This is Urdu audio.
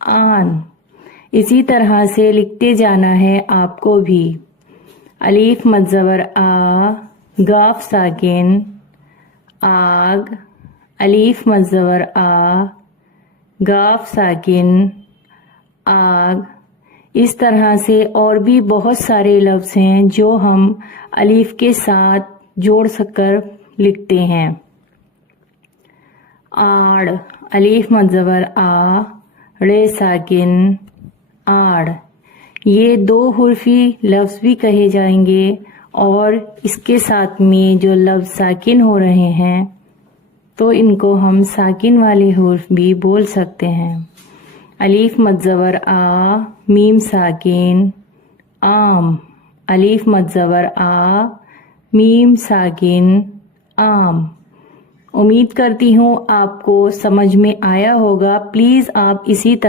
آن. اسی طرح سے لکھتے جانا ہے آپ کو بھی. الف مد زبر آ، گاف ساکن آگ. الف مد زبر آ، گاف ساکن آگ. اس طرح سے اور بھی بہت سارے لفظ ہیں جو ہم الف کے ساتھ جوڑ کر لکھتے ہیں. آڑ. الف مد زبر آ، ڑ ساکن آڑ. یہ 2 حرفی لفظ بھی کہے جائیں گے اور اس کے ساتھ میں جو لفظ ساکن ہو رہے ہیں تو ان کو ہم ساکن والے حرف بھی بول سکتے ہیں. الف مد زبر آ، میم ساکن آم. الف مد زبر آ، میم ساکن آم. امید کرتی ہوں آپ کو سمجھ میں آیا ہوگا. پلیز آپ اسی طرح